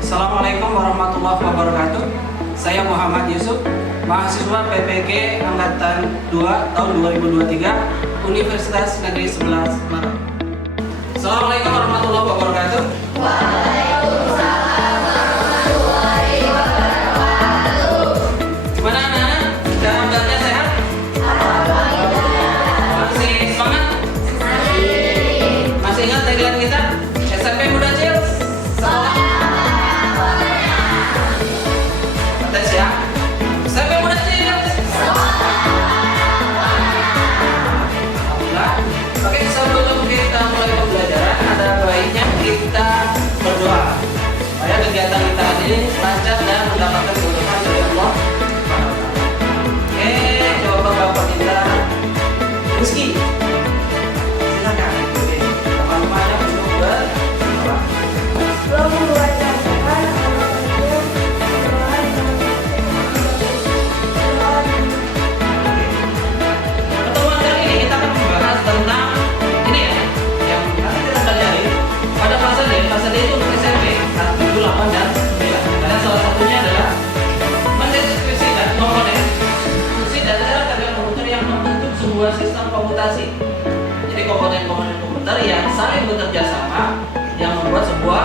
Assalamualaikum warahmatullahi wabarakatuh. Saya Muhammad Yusuf, mahasiswa PPG Angkatan 2 tahun 2023, Universitas Negeri 11 Malang. Assalamualaikum warahmatullahi wabarakatuh. Waalaikumsalam warahmatullahi wabarakatuh. Gimana anak-anak? Cara belajarnya sehat? Masih semangat? Masih ingat tagline kita? SMP Muda Cil? Tes ya. SMP Muda Cil. Alhamdulillah. Oke, sebelum kita mulai pembelajaran, ada baiknya kita berdoa supaya kegiatan kita ini lancar dan mendapatkan keberkahan dari Allah. Oke, coba Bapak kita Rizky. Silakan. Oke, teman-temannya untuk berdoa. Pertemuan kali ini kita akan membahas tentang ini ya, yang nanti kita pelajari pada fase D itu untuk SMP 1, 7, 8 dan 9. Dan salah satunya adalah mendeskripsikan komponen fungsi dan cara kerja komputer yang membentuk sebuah sistem komputasi. Jadi komponen-komponen komputer yang saling bekerja sama yang membuat sebuah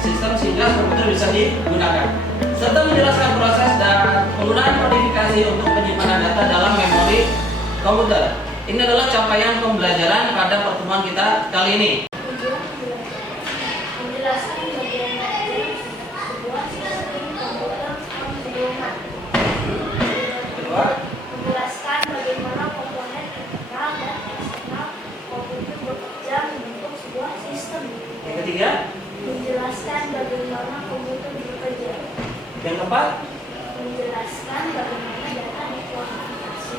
sistem sehingga komputer bisa digunakan, serta menjelaskan proses dan penggunaan modifikasi untuk penyimpanan data dalam memori komputer. Ini adalah capaian pembelajaran pada pertemuan kita kali ini. Menjelaskan bagaimana sebuah sistem komputer menghubungkan. Kedua, Menjelaskan bagaimana komponen internal dan eksternal komputer bekerja membentuk sebuah sistem. yang ketiga, Menjelaskan bagaimana komputer bekerja. yang keempat, Menjelaskan bagaimana data dikuantifikasi.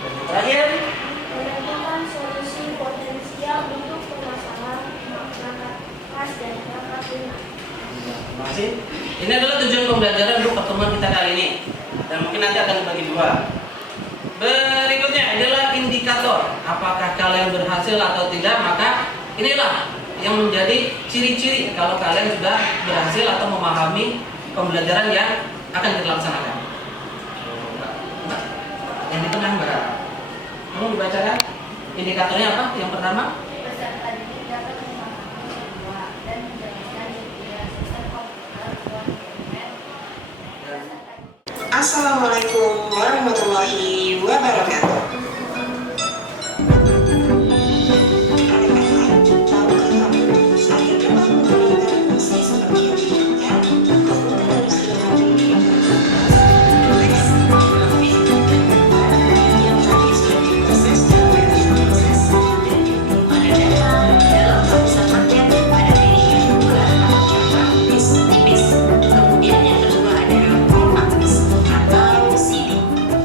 dan yang terakhir. Menentukan solusi potensial untuk permasalahan perangkat keras dan perangkat lunak. Terima kasih. Ini adalah tujuan pembelajaran untuk pertemuan kita kali ini, dan mungkin nanti akan dibagi dua. Berikutnya adalah indikator apakah kalian berhasil atau tidak. Maka inilah yang menjadi ciri-ciri kalau kalian sudah berhasil atau memahami pembelajaran yang akan kita laksanakan. Yang di tengah Mbak, kamu dibacakan indikatornya apa? Yang pertama, Peserta didik dapat memahami semua dan menjelaskan detail sistem komputer buat dokumen. Assalamualaikum warahmatullahi wabarakatuh. Anak-anak, tahukah kamu, agar dapat menjalankan fungsi seperti yang diinginkan, komputer harus dilengkapi dengan koneksi, grafik, dan memori yang tadi sudah diproses dalam memory proses dan penyimpanan data dalam lapisan paket pada pilihan dua atau disk. Kemudian yang kedua ada compact disk atau CD.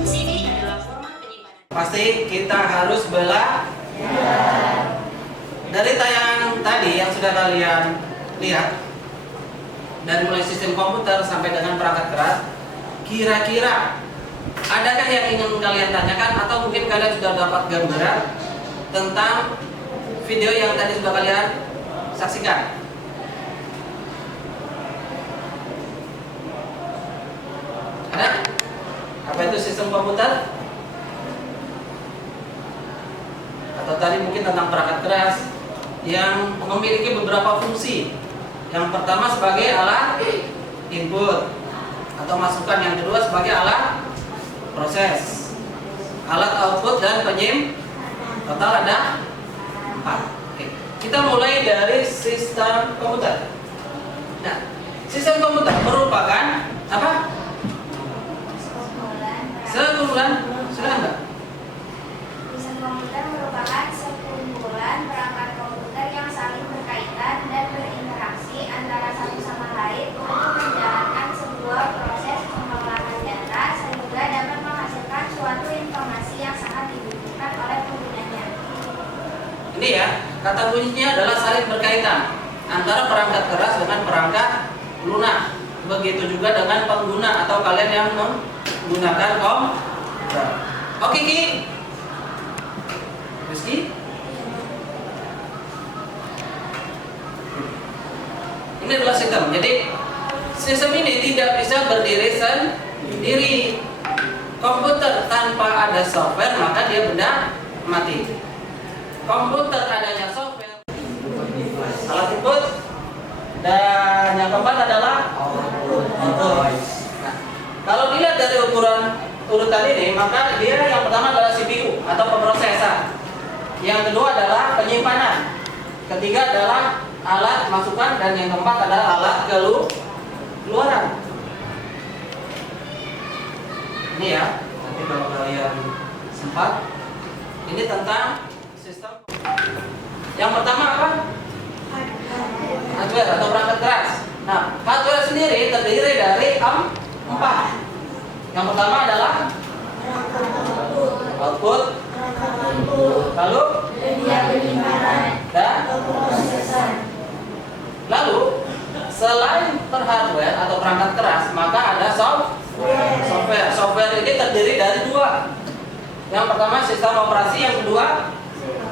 CD adalah format penyimpanan. pasti kita harus belajar. Dari tayangan tadi yang sudah kalian lihat, dari mulai sistem komputer sampai dengan perangkat keras, kira-kira adakah yang ingin kalian tanyakan atau mungkin kalian sudah dapat gambaran tentang video yang tadi sudah kalian saksikan? Ada? Apa itu sistem komputer? Atau tadi mungkin tentang perangkat keras yang memiliki beberapa fungsi. Yang pertama sebagai alat input atau masukan, yang kedua sebagai alat proses, alat output dan penyimpan. Total ada 4. Oke. Kita mulai dari sistem komputer. Nah, sistem komputer merupakan apa? Sekumpulan. Silakan Mbak. Sistem komputer merupakan sekumpulan perangkat komputer yang saling berkaitan dan berinteraksi antara satu sama lain untuk menjalankan sebuah proses pengolahan data sehingga dapat menghasilkan suatu informasi yang sangat dibutuhkan oleh penggunanya. Ini ya, kata kuncinya adalah saling berkaitan antara perangkat keras dengan perangkat lunak. Begitu juga dengan pengguna atau kalian yang menggunakan komputer. Oke, Ki. Rizky? Ini adalah sistem. Jadi sistem ini tidak bisa berdiri sendiri. Komputer tanpa ada software maka dia benda mati. Komputer adanya software, alat input, dan yang keempat adalah output. Nah, kalau dilihat dari urutan ini, maka dia yang pertama adalah CPU atau pemrosesan. Yang kedua adalah penyimpanan. Ketiga adalah alat masukan, dan yang keempat adalah alat keluaran. Ini ya, nanti kalau kalian sempat, ini tentang sistem. Yang pertama apa? Hardware atau perangkat keras. Nah, hardware sendiri terdiri dari 4. Yang pertama adalah output, lalu dan lalu selain hardware atau perangkat keras, maka ada software. Software ini terdiri dari 2. Yang pertama sistem operasi, yang kedua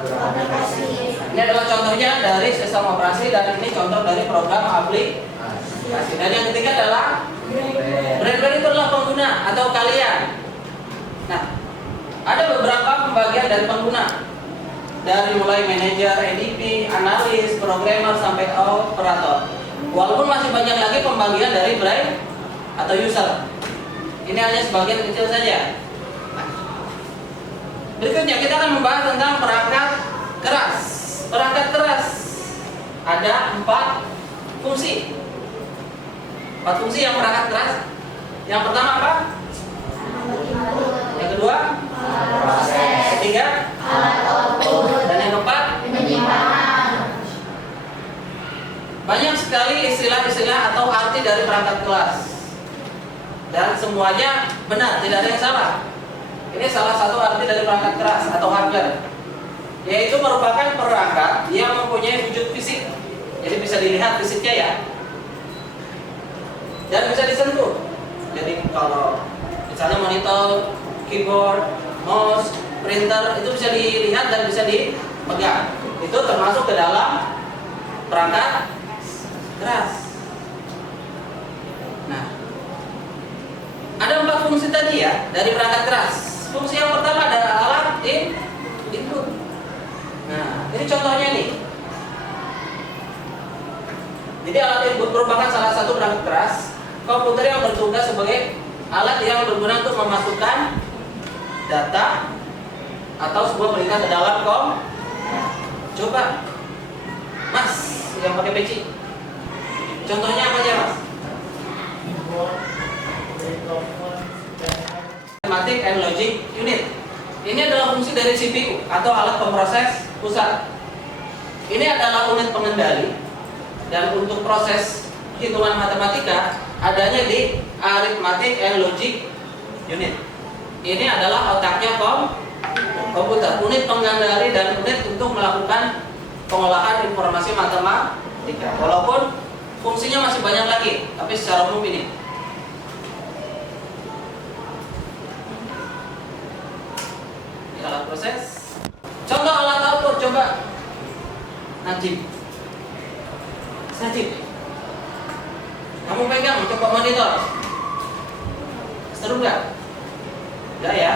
aplikasi. Ini adalah contohnya dari sistem operasi, dan ini contoh dari program aplikasi. Dan yang ketiga adalah brand itu adalah pengguna atau kalian. Nah, ada beberapa pembagian dari pengguna, dari mulai manajer, ADP, analis, programmer sampai operator. Walaupun masih banyak lagi pembagian dari brand atau user. Ini hanya sebagian kecil saja. Berikutnya kita akan membahas tentang perangkat keras. Perangkat keras ada 4 fungsi. 4 fungsi yang perangkat keras. Yang pertama apa? Yang kedua? Ketiga? Dan yang keempat? Banyak sekali istilah-istilah atau arti dari perangkat keras, dan semuanya benar, tidak ada yang salah. Ini salah satu arti dari perangkat keras atau hardware, yaitu merupakan perangkat yang mempunyai wujud fisik. Jadi bisa dilihat fisiknya ya, dan bisa disentuh. Jadi kalau misalnya monitor, keyboard, mouse, printer itu bisa dilihat dan bisa dipegang. Itu termasuk ke dalam perangkat keras. Nah, ada 4 fungsi tadi ya dari perangkat keras. Fungsi yang pertama adalah alat input. Nah, ini contohnya nih. Jadi alat input merupakan salah satu perangkat keras komputer yang bertugas sebagai alat yang berguna untuk memasukkan data atau sebuah perintah ke dalam Coba, Mas, yang pakai peci. Contohnya apa aja, Mas? Arithmetic and Logic Unit. Ini adalah fungsi dari CPU atau alat pemroses pusat. Ini adalah unit pengendali, dan untuk proses hitungan matematika adanya di Arithmetic and Logic Unit. Ini adalah otaknya komputer, unit pengendali dan unit untuk melakukan pengolahan informasi matematika. Walaupun fungsinya masih banyak lagi, tapi secara umum ini. Ini alat proses. Contoh alat output, coba Najib. Kamu pegang, coba monitor. Seru nggak? Enggak ya?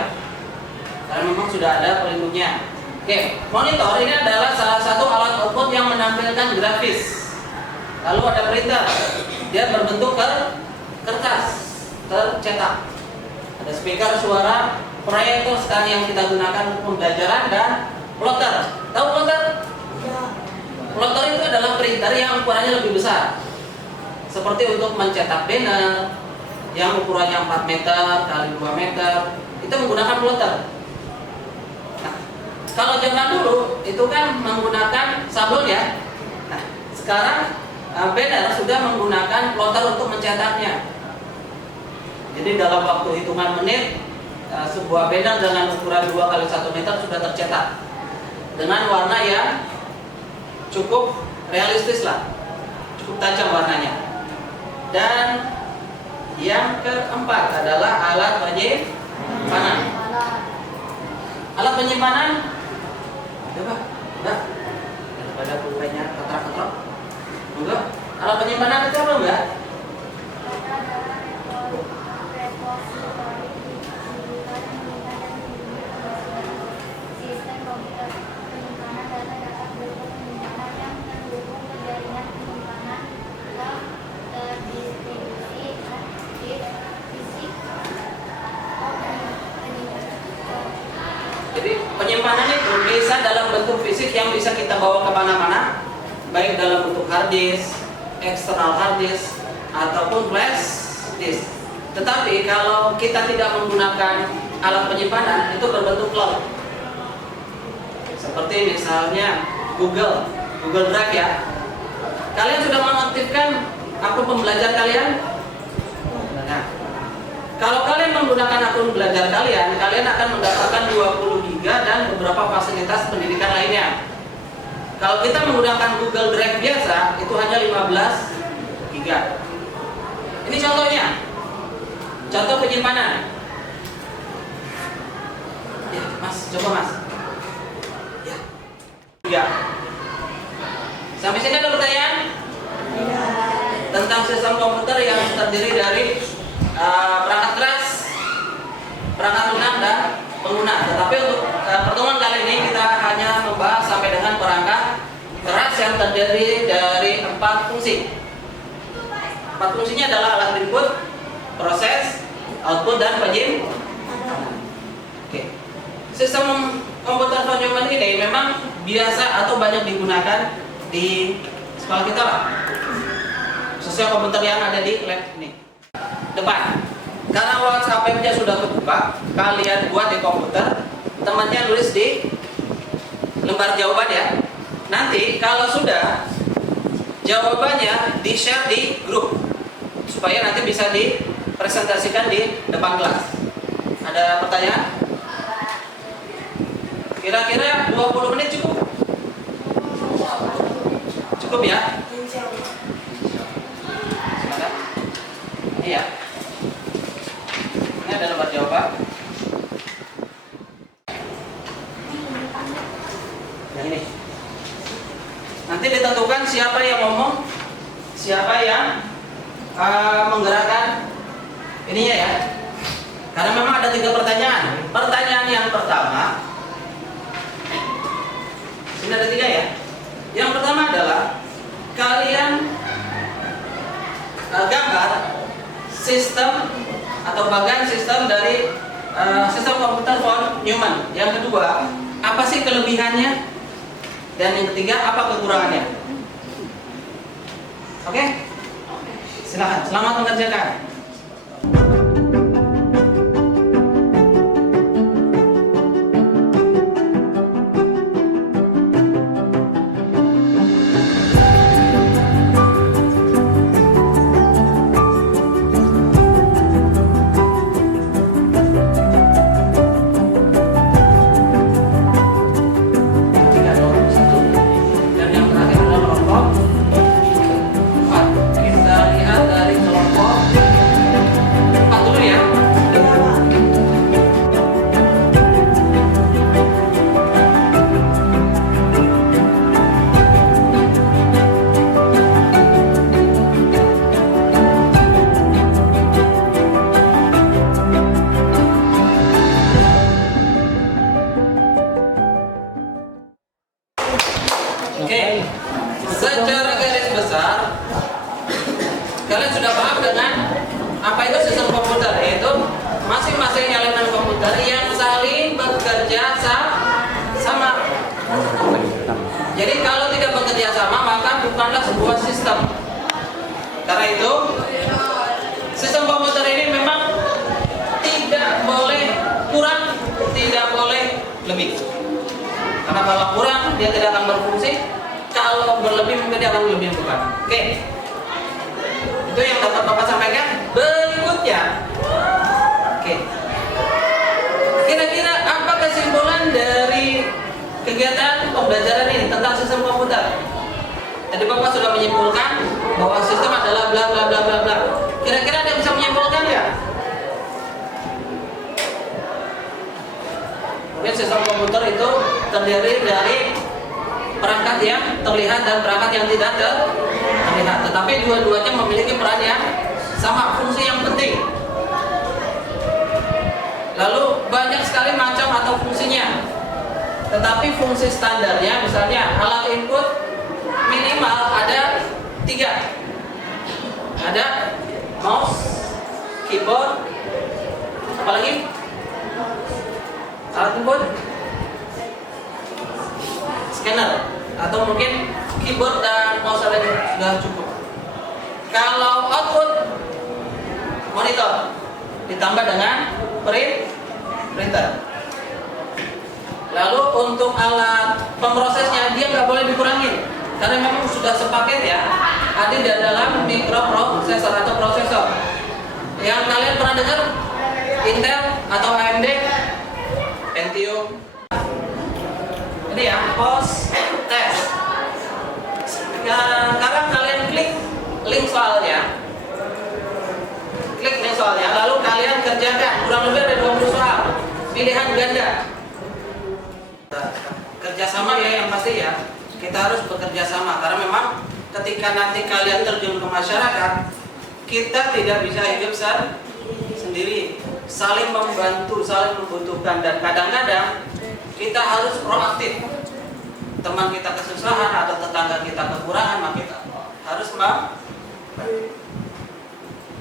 Karena memang sudah ada pelindungnya. Oke, monitor ini adalah salah satu alat output yang menampilkan grafis. Lalu ada printer, dia berbentuk kertas tercetak. Ada speaker suara, proyektor sekarang yang kita gunakan untuk pembelajaran, dan plotter. Tahu plotter? Plotter itu adalah printer yang ukurannya lebih besar, seperti untuk mencetak banner yang ukurannya 4 meter kali 2 meter. Itu menggunakan plotter. Nah, kalau zaman dulu itu kan menggunakan sablon ya. Nah, sekarang banner sudah menggunakan plotter untuk mencetaknya. Jadi dalam waktu hitungan menit, sebuah banner dengan ukuran 2 kali 1 meter sudah tercetak dengan warna yang cukup realistis lah, cukup tajam warnanya. Dan yang keempat adalah alat penyimpanan. Alat penyimpanan, coba, enggak? Daripada pulpennya ketrok-ketrok, enggak? Alat penyimpanan itu apa enggak? Data adalah repositori digital yang menyimpan dan melindungi kembali sistem komputer. Penyimpanan data berupa penyimpanan yang mendukung jaringan penyimpanan yang terdistribusi di fisik atau penyimpanan. Jadi penyimpanan itu bisa dalam bentuk fisik yang bisa kita bawa kemana-mana, baik dalam bentuk hard disk, eksternal hard disk, ataupun flash disk. Tetapi kalau kita tidak menggunakan alat penyimpanan, itu berbentuk cloud. Seperti misalnya Google Drive ya. Kalian sudah mengaktifkan akun pembelajar kalian? Nah, kalau kalian menggunakan akun belajar kalian akan mendapatkan 20 GB dan beberapa fasilitas pendidikan lainnya. Kalau kita menggunakan Google Drive biasa, itu hanya 15 GB. Ini contohnya. Contoh penyimpanan. Ya, Mas, coba Mas. Ya. Sampai sini ada pertanyaan? Tentang sistem komputer yang terdiri dari perangkat keras, perangkat lunak dan pengguna. Tetapi untuk pertemuan kali ini kita hanya membahas sampai dengan perangkat keras yang terdiri dari 4 fungsi. 4 fungsinya adalah alat input, proses, output, dan penyimpanan. Oke. Sistem komputer von Neumann ini memang biasa atau banyak digunakan di sekolah kita lah. Sesuai komputer yang ada di lab ini. Depan. Karena WhatsApp-nya sudah kebuka, kalian buat di komputer, temannya nulis di lembar jawaban ya. Nanti kalau sudah, jawabannya di-share di grup supaya nanti bisa dipresentasikan di depan kelas. Ada pertanyaan? Kira-kira 20 menit cukup? Cukup ya? Silakan. Iya. Ini ada lembar jawaban. Yang ini. Nanti ditentukan siapa yang ngomong, siapa yang menggerakkan ininya ya. Karena memang ada 3 pertanyaan. Pertanyaan yang pertama, sini ada 3 ya. Yang pertama adalah kalian gambar sistem atau bagian sistem dari sistem komputer von Neumann. Yang kedua, apa sih kelebihannya? Dan yang ketiga, apa kekurangannya? Oke? Silakan, selamat mengerjakan. Oke, secara garis besar kalian sudah paham dengan apa itu sistem komputer, yaitu masing-masing elemen komputer yang saling bekerja sama. Jadi kalau tidak bekerja sama maka bukanlah sebuah sistem. Karena itu sistem komputer ini memang tidak boleh kurang, tidak boleh lebih. Karena kalau kurang dia tidak akan berfungsi, kalau berlebih mungkin dia akan lebih bukan. Oke, itu yang dapat Bapak sampaikan. Berikutnya, oke, kira-kira apa kesimpulan dari kegiatan pembelajaran ini tentang sistem komputer? Tadi Bapak sudah menyimpulkan bahwa sistem adalah bla bla bla bla bla. Kira-kira ada yang bisa menyimpulkan ya? Mungkin sistem komputer itu terdiri dari perangkat yang terlihat dan perangkat yang tidak terlihat. Tetapi dua-duanya memiliki peran yang sama, fungsi yang penting. Lalu banyak sekali macam atau fungsinya. Tetapi fungsi standarnya misalnya alat input minimal ada 3. Ada mouse, keyboard, apalagi alat input, scanner, atau mungkin keyboard dan mouse saja sudah cukup. Kalau output monitor ditambah dengan printer. Lalu untuk alat pemrosesnya dia nggak boleh dikurangi karena memang sudah sepaket ya, ada di dalam mikroprosesor atau prosesor. Yang kalian pernah dengar Intel atau AMD, Pentium. Ini ya post test. Sekarang kalian klik link soalnya. Klik link soalnya, lalu kalian kerjakan kurang lebih ada 20 soal pilihan ganda. Kerjasama ya yang pasti ya, kita harus bekerja sama karena memang ketika nanti kalian terjun ke masyarakat, kita tidak bisa hidup sendiri, saling membantu, saling membutuhkan, dan kadang-kadang kita harus proaktif. Teman kita kesusahan atau tetangga kita kekurangan, maka kita harus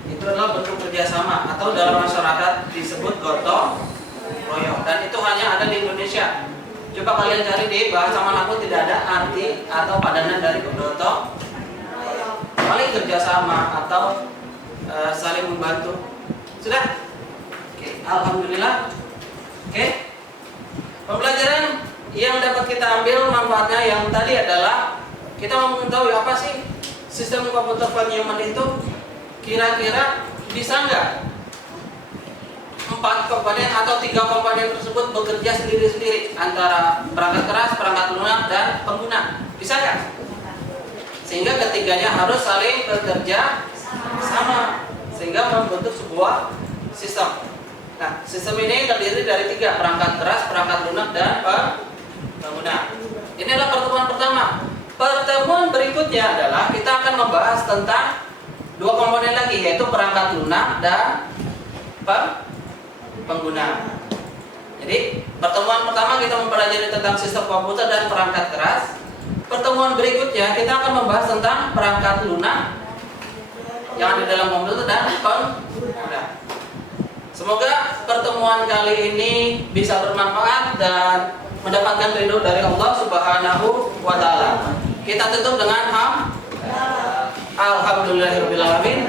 itu adalah bentuk kerjasama atau dalam masyarakat disebut gotong royong, dan itu hanya ada di Indonesia. Coba kalian cari di bahasa manapun tidak ada arti atau padanan dari gotong royong. Paling kerjasama atau saling membantu. Sudah? Oke, alhamdulillah. Oke. Pembelajaran yang dapat kita ambil manfaatnya yang tadi adalah kita mau mengetahui apa sih sistem komputer Von-Neumann itu, kira-kira bisa nggak 4 komponen atau 3 komponen tersebut bekerja sendiri-sendiri antara perangkat keras, perangkat lunak, dan pengguna. Bisa nggak? Sehingga ketiganya harus saling bekerja sama sehingga membentuk sebuah sistem. Nah, sistem ini terdiri dari 3, perangkat keras, perangkat lunak, dan pengguna. Ini adalah pertemuan pertama. Pertemuan berikutnya adalah kita akan membahas tentang 2 komponen lagi, yaitu perangkat lunak dan pengguna. Jadi pertemuan pertama kita mempelajari tentang sistem komputer dan perangkat keras. Pertemuan berikutnya kita akan membahas tentang perangkat lunak yang ada dalam komputer dan pengguna. Semoga pertemuan kali ini bisa bermanfaat dan mendapatkan ridho dari Allah Subhanahu wa Ta'ala. Kita tutup dengan alhamdulillahirobbilalamin.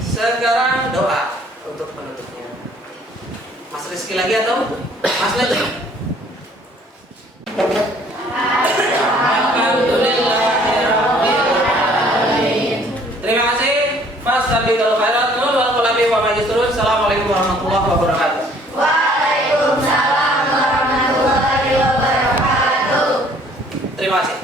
Sekarang doa untuk penutupnya. Mas Rizky lagi atau Mas lagi? Alhamdulillahirobbilalamin. Terima kasih. Fastabiqul khairat wal qulabi wa majlisturun. Assalamualaikum warahmatullahi wabarakatuh. Waalaikumsalam warahmatullahi wabarakatuh. Terima kasih.